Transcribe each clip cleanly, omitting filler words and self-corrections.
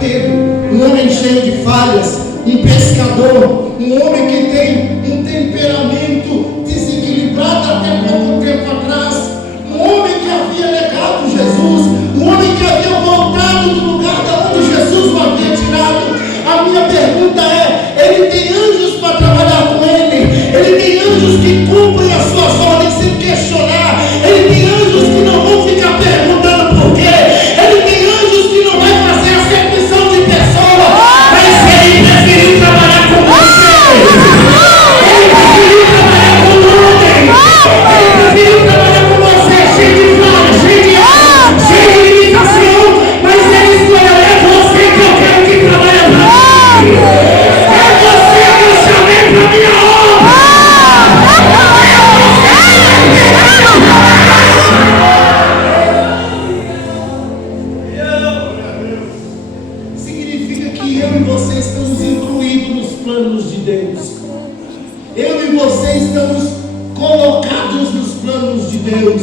Pedro, um homem cheio de falhas, um pescador, um homem que tem um temperamento desequilibrado até pouco tempo atrás, um homem que havia negado Jesus, um homem que havia voltado do lugar de onde Jesus o havia tirado. A minha pergunta é: ele tem anjos para trabalhar com ele? Ele tem anjos que cumprem as suas ordens sem questionar? Ele tem anjos que não vão ficar perguntando por quê? Ele tem anjos que não vai fazer acepção de pessoa, mas ele preferiu trabalhar com você. Ele preferiu trabalhar com o homem. Ele preferiu trabalhar com você, cheio de falha, cheio de erro, cheio de limitação, mas ele escolheu: é você que eu quero que trabalhe para mim. É você que eu chamei para minha obra. Significa que eu e você estamos incluídos nos planos de Deus. Eu e você estamos colocados nos planos de Deus.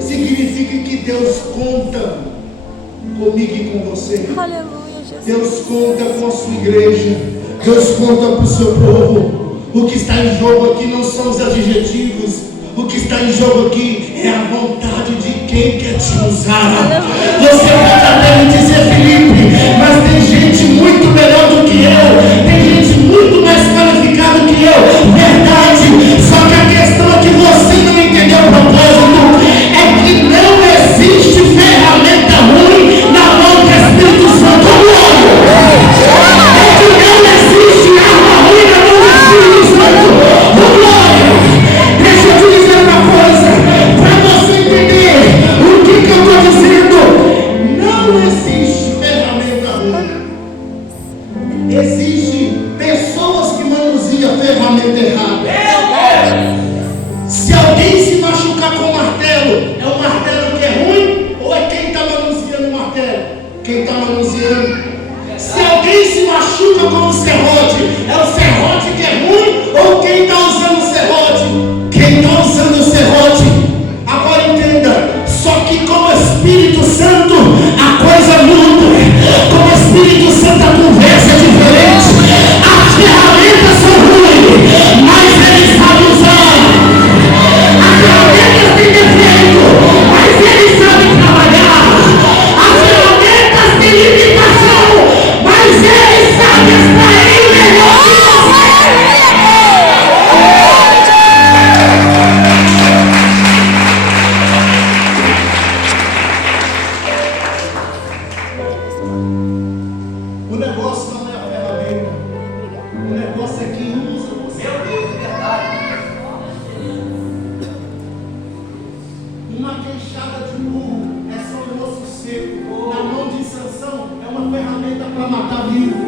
Significa que Deus conta comigo e com você. Aleluia, Jesus. Deus conta com a sua igreja. Deus conta para o seu povo. O que está em jogo aqui não são os adjetivos. O que está em jogo aqui é a vontade de quem quer te usar. Você pode até me dizer: Felipe, mas tem gente muito melhor do que eu. Tem gente muito mais qualificada que eu. Verdade. Só que a questão é que você não entendeu o propósito. É que não existe ferramenta ruim na mão do Espírito Santo. É que não existe arma ruim na mão do Espírito Santo. Deixa eu te dizer uma coisa, para você entender o que eu estou dizendo. Não existe ferramenta ruim. Existem pessoas que manuseiam a ferramenta errada. Se alguém se machucar com o martelo, é o martelo que é ruim ou é quem está manuseando o martelo? Quem está manuseando. Se alguém se machuca com o serrote, é o serrote que é ruim ou quem está usando o serrote? Quem está usando o serrote. Agora entenda, só que com o Espírito Santo a coisa muda. Com o Espírito Santo a conversa é diferente. As ferramentas são ruins, mas ele sabe usar. As ferramentas têm defeito, mas ele sabe trabalhar. As ferramentas têm limitação, mas ele sabe extrair melhor que você. O negócio não é a ferramenta. O negócio é quem usa você. Meu Deus, é verdade. Uma queixada de burro é só um osso seco. Na mão de Sansão é uma ferramenta para matar vivo.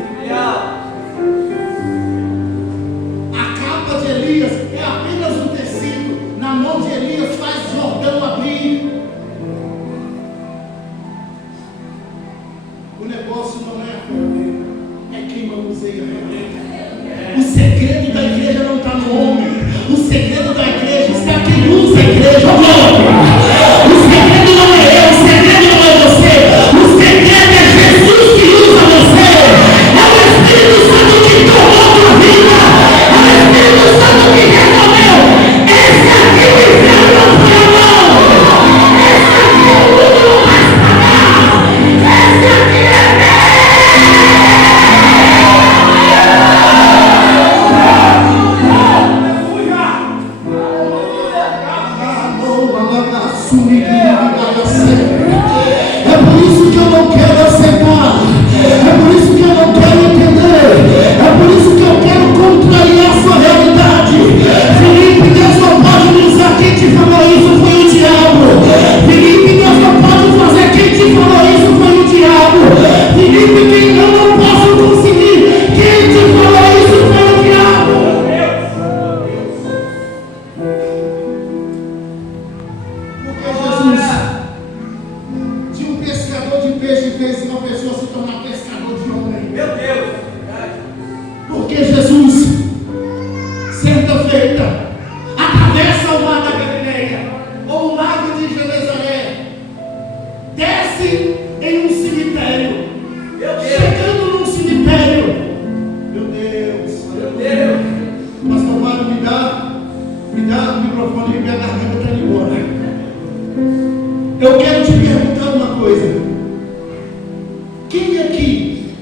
A capa de Elias é apenas um tecido. Na mão de Elias faz Jordão abrir. O negócio não é a ferramenta, é quem manuseia a ferramenta. O segredo da igreja não está no homem. O segredo da igreja está quem usa a igreja. O segredo não é eu, o segredo não é você. O segredo é Jesus que usa você. É o Espírito Santo que tomou a tua vida. É o Espírito Santo que resolveu. Esse aqui o inferno não põe a mão. Esse aqui o mundo não vai estragar. Esse aqui é É por isso que eu não quero aceitar. É por isso que eu não quero entender. É por isso que eu quero contrariar a sua realidade. Felipe, Deus não pode me usar. Quem te falou isso foi o diabo. Felipe, Deus não pode fazer. Quem te falou isso foi o diabo. Felipe, quem eu não posso conseguir. Quem te falou isso foi o diabo. Porque Jesus, de um pescador de peixe, fez uma pessoa se tornar pescador de homem. Meu Deus! Porque Jesus, certa feita, atravessa o mar da Galileia, ou o lago de Genezaré, desce em um cemitério, chega Quem aqui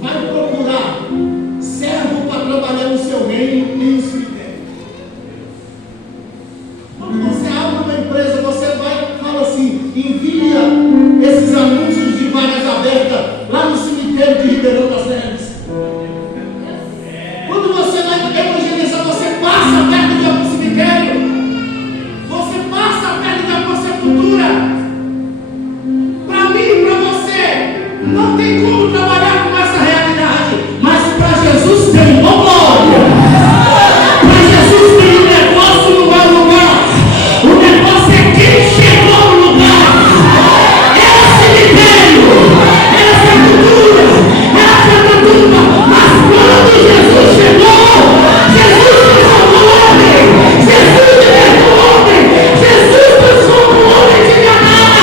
vai procurar servo para trabalhar no seu reino em um cemitério? Quando você abre uma empresa, você vai e fala assim, envia esses anúncios de vagas abertas lá no cemitério de Ribeirão das Neves. Quando você vai evangelizar, você passa perto de algum cemitério, você passa perto de alguma sepultura. Para mim e para você, não tem como trabalhar com essa realidade, mas para Jesus tem, oh glória! Para Jesus tem um negócio no meu lugar. O negócio é quem chegou no lugar. É o cemitério, é a sepultura, é a sepultura. Mas quando Jesus chegou, Jesus transformou o homem, Jesus libertou o homem, Jesus transformou o homem de ganhar.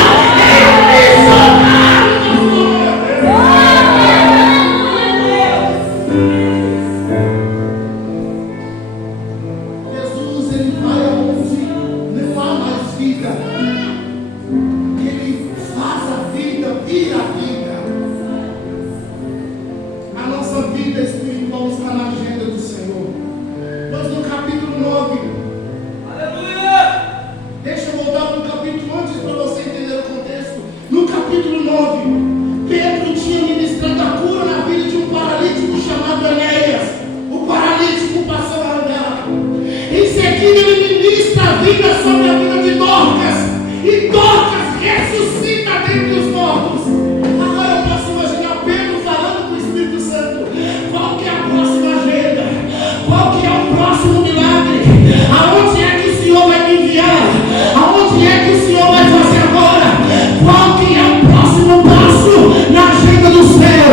Jesus, ele vai aonde não há mais vida. Ele faz a vida, vira a vida. A nossa vida espiritual está na agenda do Senhor. Pois no capítulo 9, aleluia! Deixa eu voltar para o capítulo antes para você entender o contexto. No capítulo 9, Pedro tinha ministrado a cura na vida de um paralítico chamado Enéas. O paralítico passou a andar. Em seguida ele ministra a vida sobre a vida de Dorcas. E Dorcas ressuscita dentre os mortos. Agora eu posso imaginar Pedro falando com o Espírito Santo. Qual que é a próxima agenda? Qual que é o próximo milagre? Aonde é que o Senhor vai me enviar? Aonde é que o Senhor vai fazer agora? Qual que é o próximo passo na agenda do céu?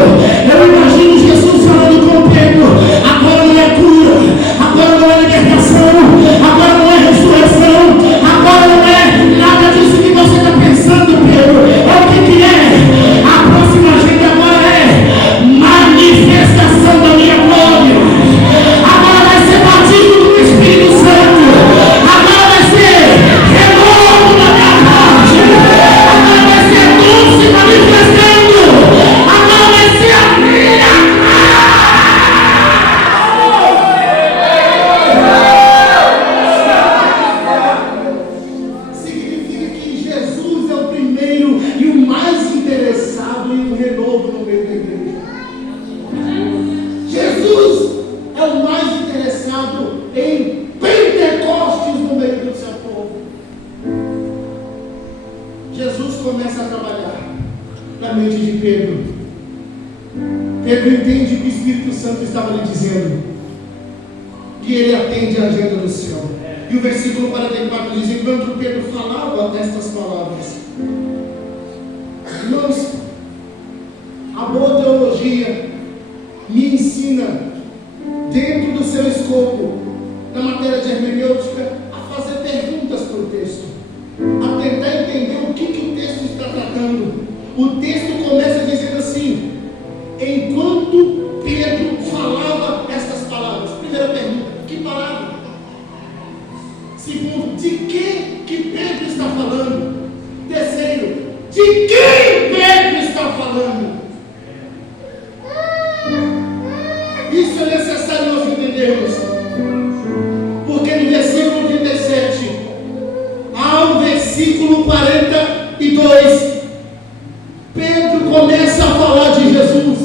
Eu imagino Jesus falando com Pedro. Agora não é cura, agora não é libertação, agora não é ressurreição, agora não é nada disso que você está pensando, Pedro. É o que é? A próxima agenda agora é manifestação da minha glória. Agora vai ser batismo do Espírito Santo. Agora vai ser renovo da minha parte. Agora vai ser luz se manifestando. Agora vai ser a minha. Significa que Jesus é o primeiro e o mais interessado em um renovo no meio da igreja. Jesus é o mais interessado em Pentecostes no meio do seu povo. Jesus começa a trabalhar na mente de Pedro. Pedro entende que o Espírito Santo estava lhe dizendo, que ele atende a agenda do céu. E o versículo 44 diz, enquanto Pedro falava estas palavras, irmãos, a boa teologia me ensina, dentro do seu escopo, na matéria de hermenêutica, a fazer perguntas para o texto, a tentar entender o que o texto está tratando. O texto começa dizendo assim, enquanto Pedro falava estas palavras. Primeira pergunta, que palavra? Segundo, de que Pedro está falando? Terceiro, de quem Pedro está falando? Isso é necessário nós entendermos, porque no versículo 37 ao versículo 42, Pedro começa a falar de Jesus.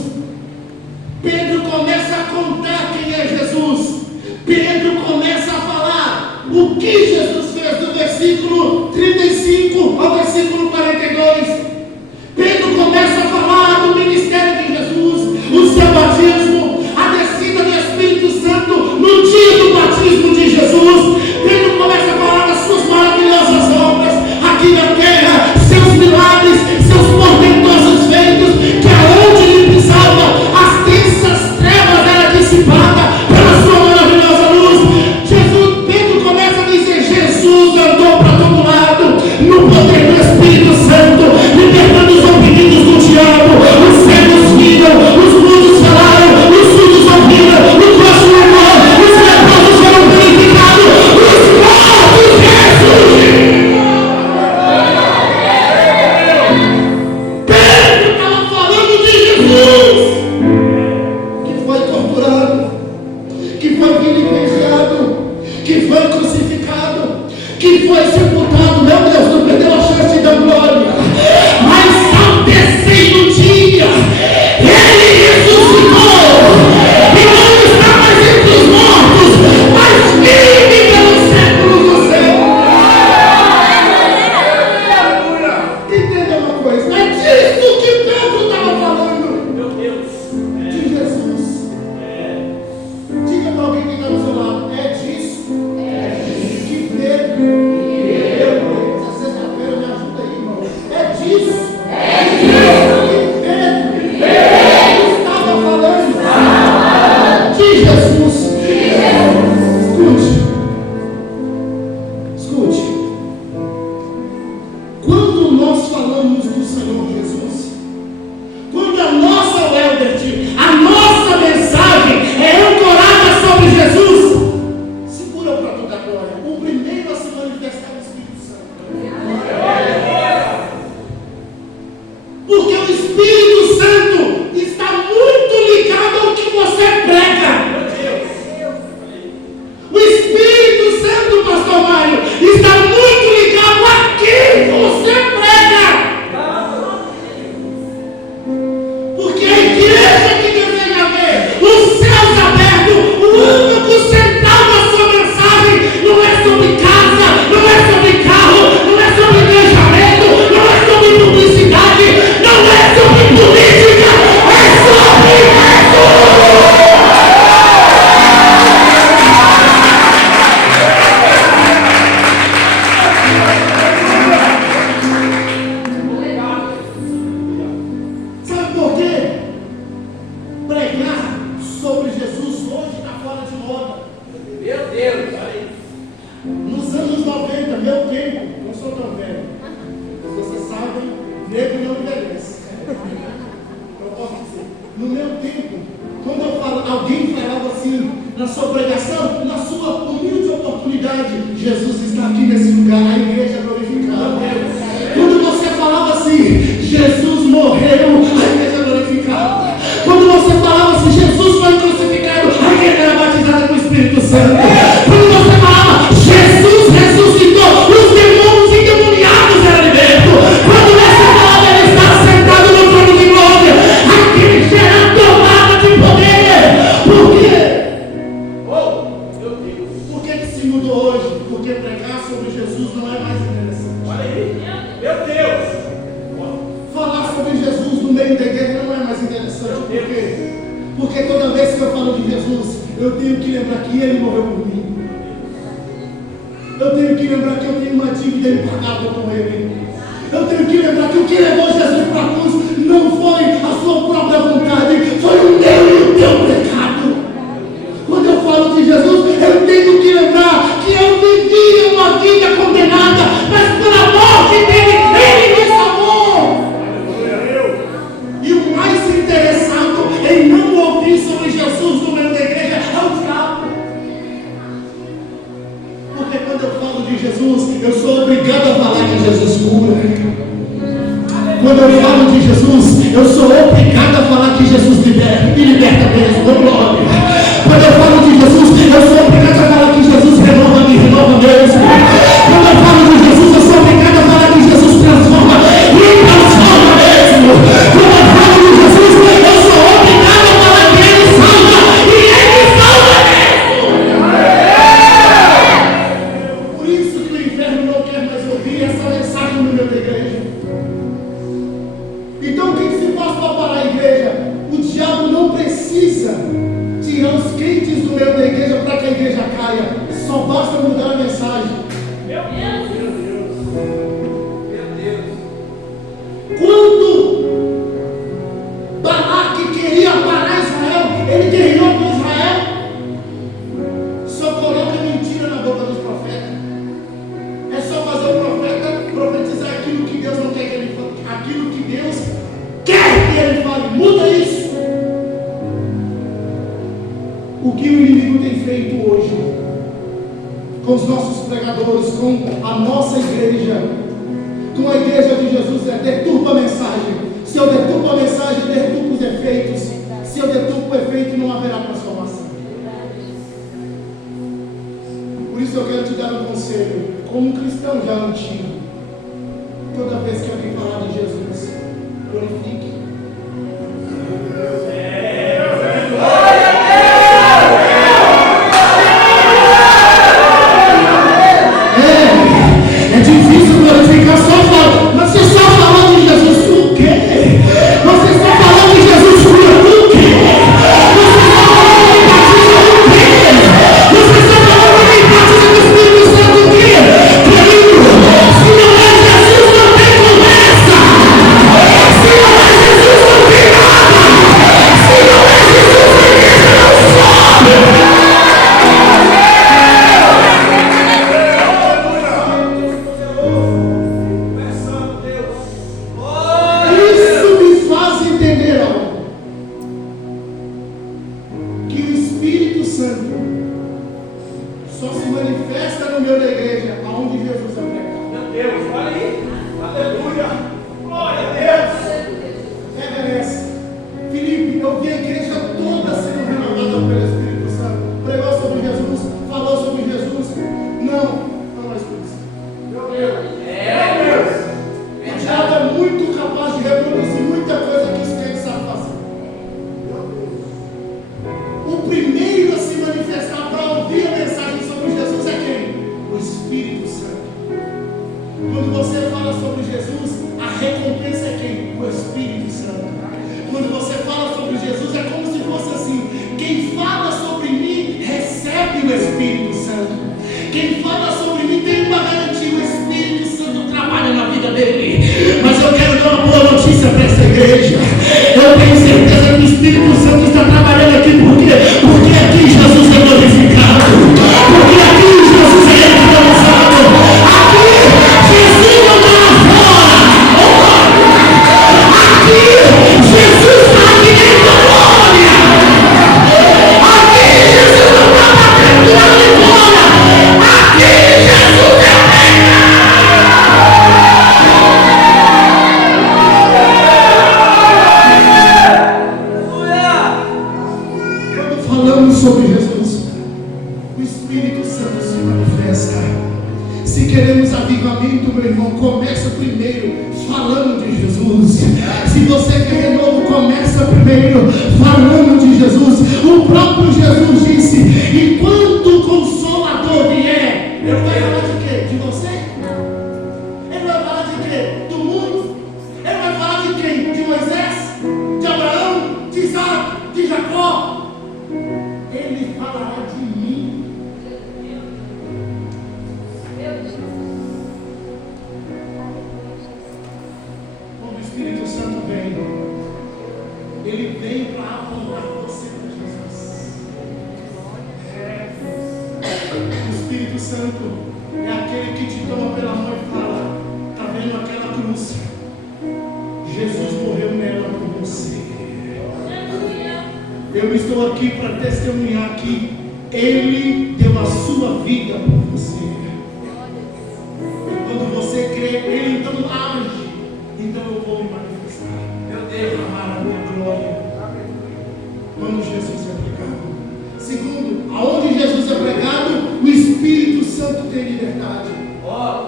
Pedro começa a contar quem é Jesus. Pedro começa a falar o que Jesus fez do versículo 35 ao versículo 42. Pedro começa a falar do ministério de Jesus, o seu batismo, a descida do Espírito Santo no dia do batismo de Jesus. Pedro começa a falar das suas maravilhosas obras aqui na terra, seus milagres. posso dizer, no meu tempo, quando alguém falava assim, na sua pregação, na sua humilde oportunidade, Jesus está aqui nesse lugar, a igreja glorificada. Quando você falava assim, Jesus morreu, a igreja glorificada. Quando você falava assim, Jesus foi crucificado, a igreja era batizada com o Espírito Santo. Quando você falava, Jesus ressuscitou, os demônios endemoniados eram libertos. Quando você falava, ele está sentado no trono de glória, a igreja era tomada de poder. Por quê? Oh, meu Deus. Por que se mudou hoje? Porque pregar sobre Jesus não é mais interessante. Olha aí, meu Deus. Falar sobre Jesus no meio da igreja não é mais interessante. Por quê? Porque toda vez que eu falo de Jesus, eu tenho que lembrar que Ele morreu por mim. Eu tenho que lembrar que eu tenho uma dívida impagável com Ele. Eu tenho que lembrar que o que levou Jesus para a cruz não foi a sua própria vontade, foi o meu e o teu pecado. Quando eu falo de Jesus, eu tenho que lembrar que eu vivia uma vida condenada, mas por amor de Deus, Ele me salvou. E o mais interessado em não ouvir sobre Jesus no meio da igreja é o diabo. Porque quando eu falo de Jesus, eu sou obrigado a falar que Jesus cura. Quando eu falo de Jesus, eu sou obrigado a falar que Jesus liberta, e liberta mesmo, glória. Quando eu falo de Jesus, eu sou obrigado a falar que Jesus renova mesmo. Quando eu falo de Jesus, eu sou obrigado a falar que Jesus transforma mesmo. Quando eu falo de Jesus, eu sou obrigado a falar que Ele salva, e Ele salva mesmo. Por isso que o inferno não quer mais ouvir essa mensagem no meio da igreja. Então o que se faz para parar a igreja? O diabo não precisa tirar os crentes do meio da igreja para que a igreja caia. Só basta mudar a mensagem. Meu Deus. Quando Balaque queria parar Israel, ele guerreou com Israel. Só coloca mentira na boca dos profetas. É só fazer o profeta profetizar aquilo que Deus não quer que ele fale, aquilo que Deus quer que ele fale. Muda isso. O que o inimigo tem feito hoje com os nossos pregadores, com a nossa igreja, com a igreja de Jesus, é deturpa a mensagem. Se eu deturpo a mensagem, deturpo os efeitos. Se eu deturpo o efeito, não haverá transformação. Por isso eu quero te dar um conselho, como um cristão já antigo. Toda vez que alguém falar de Jesus, glorifique. É difícil glorificar só falando. Mas você só falando de Jesus por quê? Você só falando de Jesus cura por quê? Você só falando de batismo por quê? Você só falando de batismo do Espírito Santo por quê? Querido, se não é Jesus, não tem conversa. Se não é Jesus, não tem nada. Se não é Jesus, a igreja não sobe. Só se manifesta no meio da igreja, aonde Jesus é pregado. Meu Deus, olha aí, aleluia, glória a Deus. Pega essa, Filipe, eu vi a igreja toda sendo renovada pelo Espírito Santo. Pregou sobre Jesus, falou sobre Jesus. Não é Espírito Santo. Meu Deus, o diabo é muito capaz de reproduzir muita coisa que os crentes sabem fazer. Meu Deus. O primeiro a se manifestar para ouvir a mensagem sobre Jesus é quem? O Espírito Santo. Quando você fala sobre Jesus, a recompensa é quem? O Espírito Santo. Quando você fala sobre Jesus, é como se Se você quer renovo, começa primeiro falando de Jesus. O próprio Jesus disse: e quando o Consolador vier, ele vai falar de quê? De você? Ele vai falar de quê? Do mundo? Ele vai falar de quem? De Moisés? De Abraão? De Isaac? De Jacó? Ele falará de mim. Quando o Espírito Santo vem, ele vem para apontar você para Jesus. O Espírito Santo é aquele que te toma pela mão e fala: está vendo aquela cruz? Jesus morreu nela por você. Eu estou aqui para testemunhar que Ele deu a sua vida por você. E quando você crê, Ele então age. Então eu vou me manifestar. Eu derramar a minha glória. Quando Jesus é pregado. Segundo, aonde Jesus é pregado, o Espírito Santo tem liberdade.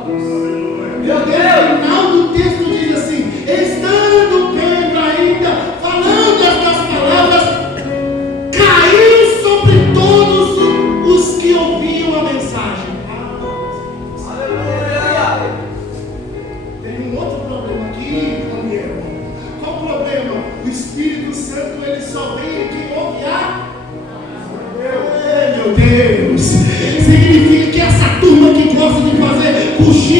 Meu Deus! No final do texto diz assim: estando Pedro ainda falando estas palavras, caiu sobre todos os que ouviam a mensagem. Aleluia! Tem um outro problema aqui, Daniel. Qual o problema? O Espírito Santo, ele só vem aqui ouve a... Meu Deus! Significa que essa turma que gosta de fazer cochilo